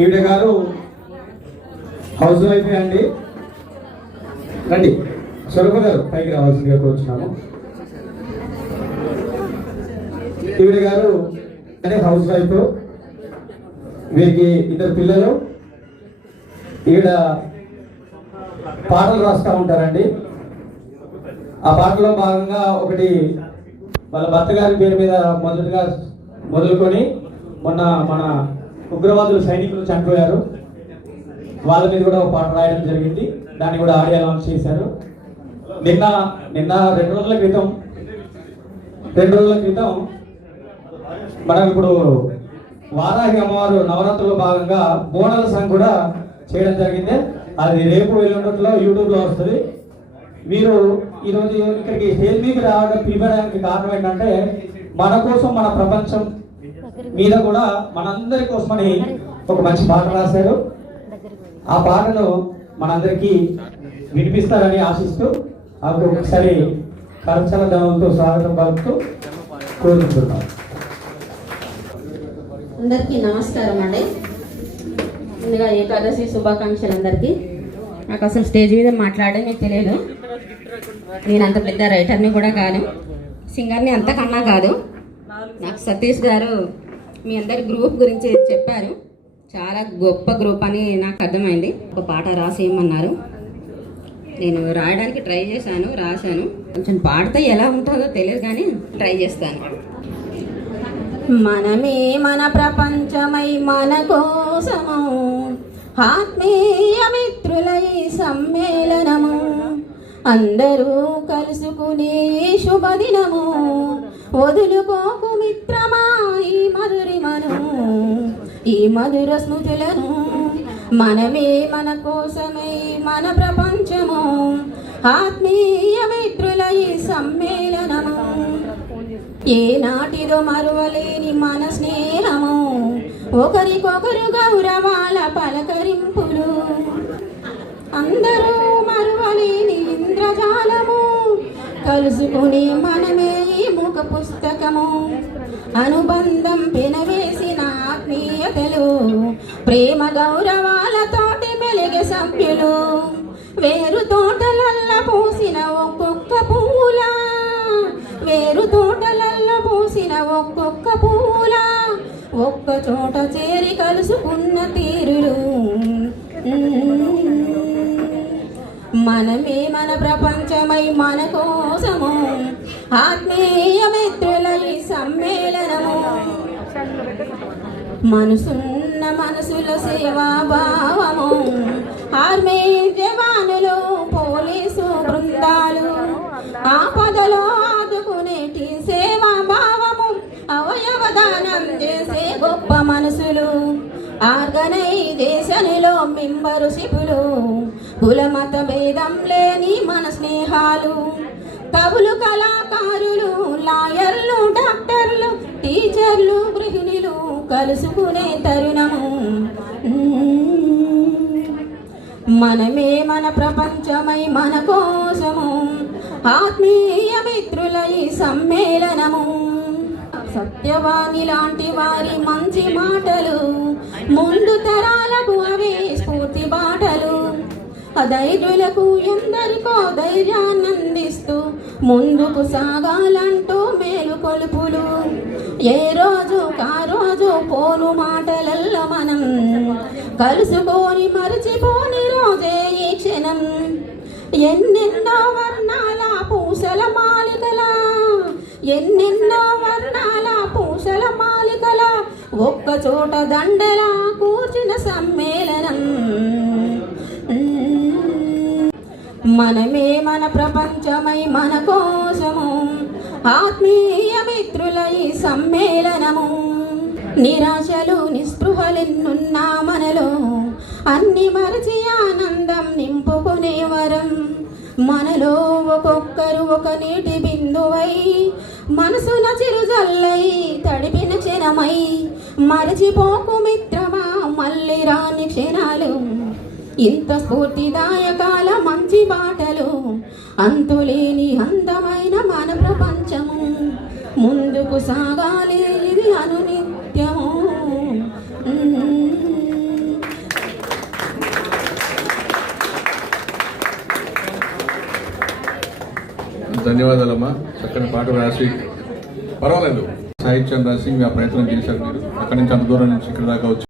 ఈవిడ గారు house wife అండి. రండి స్వరూప గారు పైకి రావాల్సిందిగా కోరుచున్నాము. ఈవిడ గారు అంటే హౌస్ వైఫ్, వీరికి 2 పిల్లలు. ఈవిడ పాటలు రాస్తూ ఉంటారండి. ఆ పాటలో భాగంగా ఒకటి వాళ్ళ భర్త గారి పేరు మీద మొదలుకొని మొన్న మన ఉగ్రవాదులు సైనికులు చనిపోయారు, వాళ్ళ మీద కూడా ఒక పాట రాయడం జరిగింది. దాన్ని కూడా ఆడియో లాంచ్ చేశారు. నిన్న 2 రోజుల క్రితం మనం ఇప్పుడు వారాహి అమ్మవారు నవరాత్రుల భాగంగా బోనాల సాంగ్ కూడా చేయడం జరిగింది. అది రేపు ఎల్లుండిలో యూట్యూబ్లో వస్తుంది. మీరు ఈరోజు ఇక్కడికి స్టేజ్ మీకు పిలవడానికి కారణం ఏంటంటే మన కోసం, మన ప్రపంచం మీద కూడా మనందరి కోసమని ఒక మంచి పాట రాశారు. ఆ పాటను మనందరికీ వినిపిస్తారని ఆశిస్తూ ఆమెకు ఒకసారి కరచల ధనంతో స్వాగతం పలుకుతూ కోరుకుంటున్నాం. అందరికీ నమస్కారం అండి. ముందుగా ఏకాదశి శుభాకాంక్షలు అందరికీ. నాకు అసలు స్టేజ్ మీద మాట్లాడే మీకు తెలియదు. నేను అంత పెద్ద రైటర్ని కూడా కాదు, సింగర్ని అంతకన్నా కాదు. నాకు సతీష్ గారు మీ అందరి గ్రూప్ గురించి చెప్పారు. చాలా గొప్ప గ్రూప్ అని నాకు అర్థమైంది. ఒక పాట రాసేయమన్నారు. నేను రాయడానికి ట్రై చేశాను, రాశాను. కొంచెం పాడితే ఎలా ఉంటుందో తెలియదు కానీ ట్రై చేస్తాను. మనమే మన ప్రపంచమై మన కోసము ఆత్మీయ మిత్రులై సమ్మేళనము, అందరూ కలుసుకునే శుభదినము, వదులుకోకు మిత్రమా ఈ మధురిమను, ఈ మధుర స్మృతులను. మనమే మన కోసమై మన ప్రపంచము ఆత్మీయ మిత్రులై సమ్మేళనము, ఏనాటిదో మరువలేని మన స్నేహము, ఒకరికొకరు గౌరవాల పలకరింపులు, అందరూ మరువలేని ఇంద్రజాలము, కలుసుకుని మనమే ఈ ముఖ పుస్తకము, అనుబంధం పెనవేసిన ఆత్మీయతలు, ప్రేమ గౌరవాలతోటి మెలిగే సభ్యులు, వేరు తోటలల్ల పూసిన ఒక్కొక్క పూల, వేరు తోటలల్ల పూసిన ఒక్కొక్క పూల, ఒక్క చోట చేరి కలుసుకున్న తీరులు. మనమే మన ప్రపంచమై మన కోసము ఆత్మీయ మిత్రులై సమ్మేళనము, మనసున్న మనసుల సేవాభావము, ఆర్మీ జవానులు పోలీసు బృందాలు, ఆపదలో ఆదుకునేటి సేవాభావము, అవయవదానం చేసే గొప్ప మనసులు, ఆర్గనైజేషన్లో మెంబరుషిపులు, కులమత భేదం లేని మన స్నేహాలు, కవులు కళాకారులు, లాయర్లు, డాక్టర్లు, టీచర్లు, గృహిణులు కలుసుకునే తరుణము. మనమే మన ప్రపంచమై మన కోసము ఆత్మీయ మిత్రులై సమ్మేళనము, సత్యవాణి లాంటి వారి మంచి మాటలు, ముందు తరాలకు అవే స్ఫూర్తి బాటలు, అధైర్యులకు ఎందరికో ధైర్యాన్నందిస్తూ ముందుకు సాగాలంటూ మేలు కొలుపులు, ఏ రోజు కారోజు పోను మాటలల్లో మనం కలుసుకొని మరచిపోని రోజే ఈ క్షణం, ఎన్నెన్నో వర్ణాల పూసల మాలికల, ఎన్నెన్నో వర్ణాల పూసల మాలికల, ఒక్క చోట దండలా కూర్చిన సమ్మేళనం. మనమే మన ప్రపంచమై మన కోసము ఆత్మీయ మిత్రులై సమ్మేళనము, నిరాశలు నిస్పృహలెన్నున్నా మనలో అన్ని మరచి ఆనందం నింపుకునే వరం, మనలో ఒక్కొక్కరు ఒక నీటి బిందువై మనసున చిరుజల్లై తడిపిన క్షణమై, మరచిపోకు మిత్రమా మళ్ళీ రాని క్షణాలు, ఇంత స్ఫూర్తిదాయకాల మంచి బాటలు, అంతులేని అందమైన మన ప్రపంచము, ముందుకు సాగాలి ఇది అనునిత్యము. ధన్యవాదాలమ్మా. చక్కని పాట రాసి పర్వాలేదు సాహిత్యం రాసి మీ ఆ ప్రయత్నం చేశారు మీరు. అక్కడి నుంచి అంత దూరం నుంచి ఇక్కడ దాకా వచ్చి